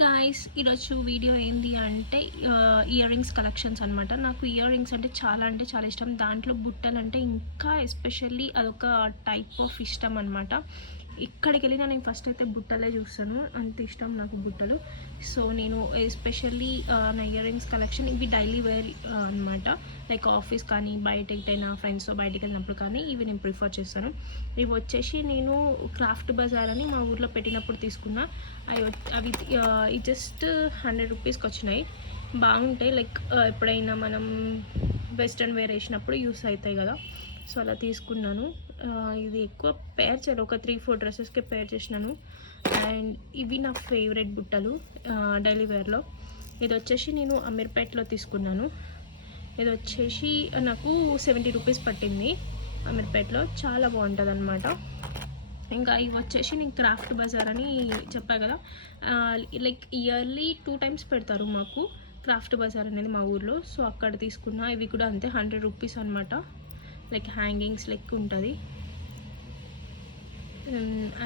Guys ఈరోజు video ఏంది అంటే ఇయర్ రింగ్స్ కలెక్షన్స్ అనమాట. నాకు ఇయర్ రింగ్స్ అంటే చాలా ఇష్టం. దాంట్లో బుట్టలు అంటే ఇంకా ఎస్పెషల్లీ అదొక టైప్ ఆఫ్ ఇష్టం అనమాట. ఎక్కడికి వెళ్ళినా నేను ఫస్ట్ అయితే బుట్టలే చూస్తాను, అంత ఇష్టం నాకు బుట్టలు. సో నేను ఎస్పెషల్లీ నా ఇయర్ రింగ్స్ కలెక్షన్ ఇవి డైలీ వేర్ అనమాట. లైక్ ఆఫీస్ కానీ బయటకి అయినా ఫ్రెండ్స్తో బయటికి వెళ్ళినప్పుడు కానీ ఇవి నేను ప్రిఫర్ చేస్తాను. ఇవి వచ్చేసి నేను క్రాఫ్ట్ బజార్ అని మా ఊర్లో పెట్టినప్పుడు తీసుకున్నా. అవి జస్ట్ 100 రూపీస్కి వచ్చినాయి. బాగుంటాయి. లైక్ ఎప్పుడైనా మనం వెస్ట్రన్ వేర్ వేసినప్పుడు యూస్ అవుతాయి కదా, సో అలా తీసుకున్నాను. ఇది ఎక్కువ పేర్ చేయను, ఒక 3-4 డ్రెస్సెస్కి పేర్ చేసినాను. అండ్ ఇవి నా ఫేవరెట్ బుట్టలు డైలీ వేర్లో. ఇది వచ్చేసి నేను అమీర్పేట్లో తీసుకున్నాను. ఇది వచ్చేసి నాకు 70 రూపీస్ పట్టింది అమీర్పేట్లో. చాలా బాగుంటుంది అనమాట. ఇంకా ఇవి వచ్చేసి నేను క్రాఫ్ట్ బజార్ అని చెప్పా కదా, లైక్ ఇయర్లీ 2 times పెడతారు మాకు క్రాఫ్ట్ బజార్ అనేది మా ఊర్లో. సో అక్కడ తీసుకున్నా. ఇవి కూడా అంతే 100 రూపీస్ అనమాట. లైక్ హ్యాంగింగ్స్ లెక్క ఉంటుంది.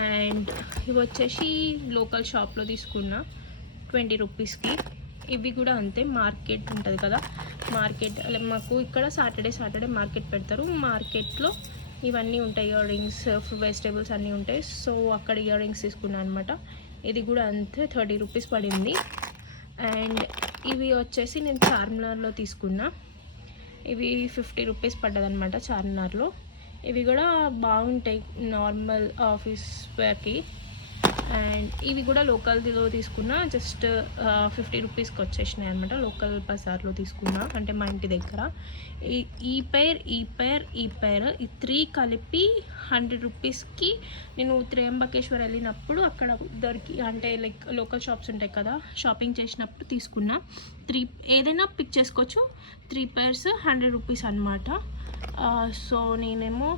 అండ్ ఇవి వచ్చేసి లోకల్ షాప్లో తీసుకున్నా 20 రూపీస్కి. ఇవి కూడా అంతే, మార్కెట్ ఉంటుంది కదా, మార్కెట్ మాకు ఇక్కడ సాటర్డే మార్కెట్ పెడతారు. మార్కెట్లో ఇవన్నీ ఉంటాయి, ఇయర్ రింగ్స్, వెజిటేబుల్స్ అన్నీ ఉంటాయి. సో అక్కడ ఇయర్ రింగ్స్ తీసుకున్నాను అనమాట. ఇది కూడా అంతే 30 రూపీస్ పడింది. అండ్ ఇవి వచ్చేసి నేను చార్మినార్లో తీసుకున్నా. ఇవి 50 రూపీస్ పడ్డదనమాట చార్మినార్లో. ఇవి కూడా బాగుంటాయి నార్మల్ ఆఫీస్ వేర్కి. అండ్ ఇవి కూడా లోకల్దిలో తీసుకున్నా. జస్ట్ 50 రూపీస్కి వచ్చేసినాయి అనమాట. లోకల్ బజార్లో తీసుకున్నా, అంటే మా ఇంటి దగ్గర. ఈ పేర్ ఈ 3 కలిపి 100 రూపీస్కి నేను త్రయంబకేశ్వర్ వెళ్ళినప్పుడు అక్కడ దొరికి, అంటే లైక్ లోకల్ షాప్స్ ఉంటాయి కదా, షాపింగ్ చేసినప్పుడు తీసుకున్నా. 3 ఏదైనా పిక్ చేసుకోవచ్చు. 3 pairs 100 రూపీస్ అనమాట. సో నేనేమో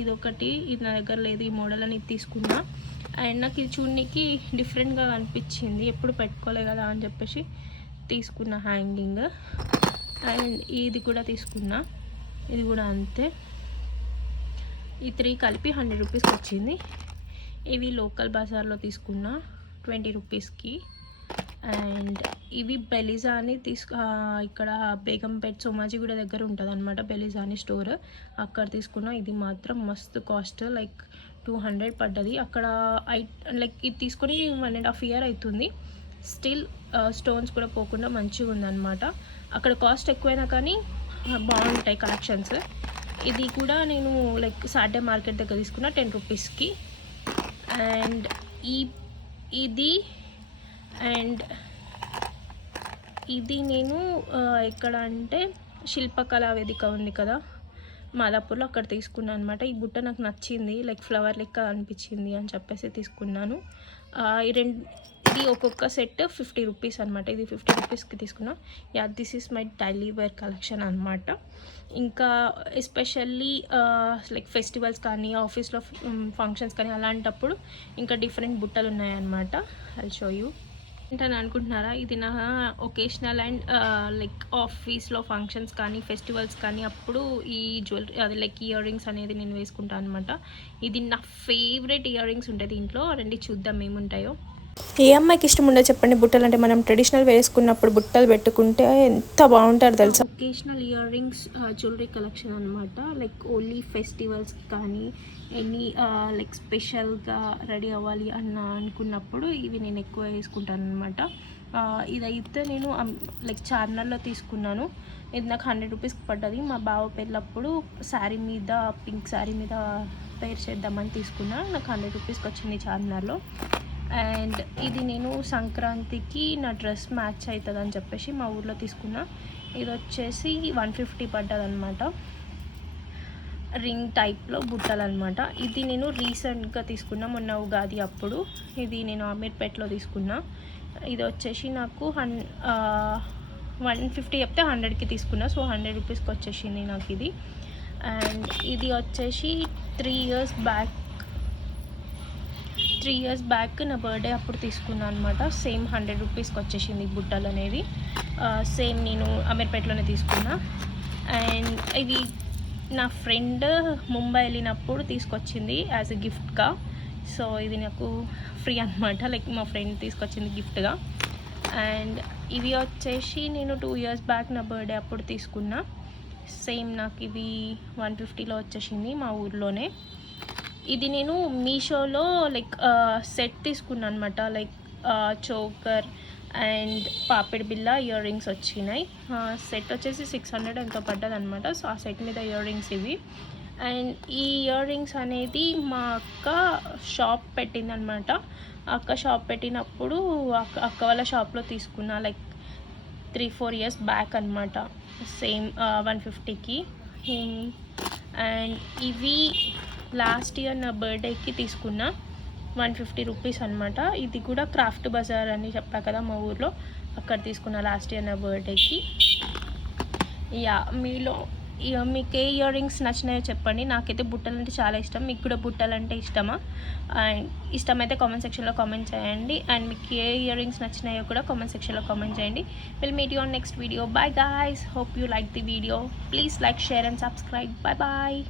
ఇదొకటి, ఇది నా దగ్గర లేదు ఈ మోడల్ అని తీసుకున్నా. అండ్ నాకు ఇది చూడడానికి డిఫరెంట్గా అనిపించింది, ఎప్పుడు పెట్టుకోలే కదా అని చెప్పేసి తీసుకున్న హ్యాంగింగ్. అండ్ ఇది కూడా తీసుకున్నా. ఇది కూడా అంతే. ఈ 3 కలిపి 100 రూపీస్కి వచ్చింది. ఇవి లోకల్ బజార్లో తీసుకున్నా 20 రూపీస్కి. అండ్ ఇవి బెలిజా అని ఇక్కడ బేగంపేట్ సోమాజిగూడ దగ్గర ఉంటుంది అనమాట, బెలిజా అని స్టోర్. అక్కడ తీసుకున్నా. ఇది మాత్రం మస్తు కాస్ట్, లైక్ 200 పడ్డది అక్కడ. లైక్ ఇది తీసుకొని 1.5 year అవుతుంది. స్టిల్ స్టోన్స్ కూడా పోకుండా మంచిగా ఉందన్నమాట. అక్కడ కాస్ట్ ఎక్కువైనా కానీ బాగుంటాయి కలెక్షన్స్. ఇది కూడా నేను లైక్ సాటర్డే మార్కెట్ దగ్గర తీసుకున్నా 10 రూపీస్కి. అండ్ ఇది అండ్ ఇది నేను ఎక్కడ అంటే శిల్పకళా వేదిక ఉంది కదా మాదాపూర్లో, అక్కడ తీసుకున్నాను అనమాట. ఈ బుట్ట నాకు నచ్చింది, లైక్ ఫ్లవర్ లెక్క అనిపించింది అని చెప్పేసి తీసుకున్నాను. ఇది ఒక్కొక్క సెట్ 50 రూపీస్ అనమాట. ఇది 50 రూపీస్కి తీసుకున్నా. This is my daily wear collection అనమాట. ఇంకా ఎస్పెషల్లీ లైక్ ఫెస్టివల్స్ కానీ ఆఫీస్లో ఫంక్షన్స్ కానీ అలాంటప్పుడు ఇంకా డిఫరెంట్ బుట్టలు ఉన్నాయన్నమాట. I'll show you. ఏంటని అనుకుంటున్నారా, ఇది నా ఒకేషనల్ అండ్ లైక్ ఆఫీస్లో ఫంక్షన్స్ కానీ ఫెస్టివల్స్ కానీ అప్పుడు ఈ జ్యువెలరీ, అది లైక్ ఇయర్ రింగ్స్ అనేది నేను వేసుకుంటాను అనమాట. ఇది నా ఫేవరెట్ ఇయర్ రింగ్స్ ఉంటుంది దీంట్లో. రండి చూద్దాం ఏముంటాయో. ఏ అమ్మాయికి ఇష్టం ఉండో చెప్పండి బుట్టలు అంటే. మనం ట్రెడిషనల్ వేసుకున్నప్పుడు బుట్టలు పెట్టుకుంటే ఎంత బాగుంటారు తెలుసా. Occasional ear rings jewellery collection అనమాట. లైక్ ఓన్లీ ఫెస్టివల్స్కి కానీ ఎనీ లైక్ స్పెషల్గా రెడీ అవ్వాలి అనుకున్నప్పుడు ఇవి నేను ఎక్కువ వేసుకుంటాను అనమాట. ఇదైతే నేను లైక్ చార్మినార్లో తీసుకున్నాను. ఇది నాకు 100 రూపీస్కి పడ్డది. మా బావ పెళ్ళప్పుడు శారీ మీద, పింక్ శారీ మీద పేర్ చేద్దామని తీసుకున్నా. నాకు 100 రూపీస్కి వచ్చింది చార్మినార్లో. అండ్ ఇది నేను సంక్రాంతికి నా డ్రెస్ మ్యాచ్ అవుతుంది అని చెప్పేసి మా ఊర్లో తీసుకున్నా. ఇది వచ్చేసి 150 పడ్డది అనమాట. రింగ్ టైప్లో బుట్టలు అనమాట. ఇది నేను రీసెంట్గా తీసుకున్నా, మొన్న ఉగాది అప్పుడు. ఇది నేను అమీర్పేట్లో తీసుకున్నా. ఇది వచ్చేసి నాకు 150 చెప్తే 100కి తీసుకున్నా. సో 100 రూపీస్కి వచ్చేసింది నాకు ఇది. అండ్ ఇది వచ్చేసి 3 years బ్యాక్ నా బర్త్డే అప్పుడు తీసుకున్నాను అనమాట. సేమ్ 100 రూపీస్కి వచ్చేసింది ఈ బుట్టలు అనేది. సేమ్ నేను అమీర్పేట్లోనే తీసుకున్నా. అండ్ ఇది నా ఫ్రెండ్ ముంబై వెళ్ళినప్పుడు తీసుకొచ్చింది యాజ్ ఎ గిఫ్ట్గా. సో ఇది నాకు ఫ్రీ అనమాట, లైక్ మా ఫ్రెండ్ తీసుకొచ్చింది గిఫ్ట్గా. అండ్ ఇవి వచ్చేసి నేను 2 ఇయర్స్ బ్యాక్ నా బర్త్డే అప్పుడు తీసుకున్నా. సేమ్ నాకు ఇవి 150లో వచ్చేసింది మా ఊర్లోనే. ఇది నేను మీషోలో లైక్ సెట్ తీసుకున్నాను అనమాట. లైక్ చోకర్ అండ్ పాపిడి బిల్ల ఇయర్ రింగ్స్ వచ్చినాయి. సెట్ వచ్చేసి 600 ఎంతో పడ్డది అనమాట. సో ఆ సెట్ మీద ఇయర్ రింగ్స్ ఇవి. అండ్ ఈ ఇయర్ రింగ్స్ అనేది మా అక్క షాప్ పెట్టిందనమాట. అక్క షాప్ పెట్టినప్పుడు అక్క వాళ్ళ షాప్లో తీసుకున్నా. లైక్ 3-4 ఇయర్స్ బ్యాక్ అనమాట. సేమ్ 150కి. అండ్ ఇవి లాస్ట్ ఇయర్ నా బర్త్డేకి తీసుకున్నా 150 రూపీస్ అనమాట. ఇది కూడా క్రాఫ్ట్ బజార్ అని చెప్పా కదా మా ఊర్లో, అక్కడ తీసుకున్న లాస్ట్ ఇయర్ నా బర్త్డేకి. యా, మీకు ఏ ఇయర్ రింగ్స్ నచ్చినాయో చెప్పండి. నాకైతే బుట్టలు అంటే చాలా ఇష్టం. మీకు కూడా బుట్టలు అంటే ఇష్టమా? అండ్ ఇష్టమైతే కామెంట్ సెక్షన్లో కామెంట్ చేయండి. అండ్ మీకు ఏ ఇయర్ రింగ్స్ నచ్చినాయో కూడా కామెంట్ సెక్షన్లో కామెంట్ చేయండి. Will meet you on next video. Bye guys, hope you like the video. Please like, share and subscribe. Bye bye.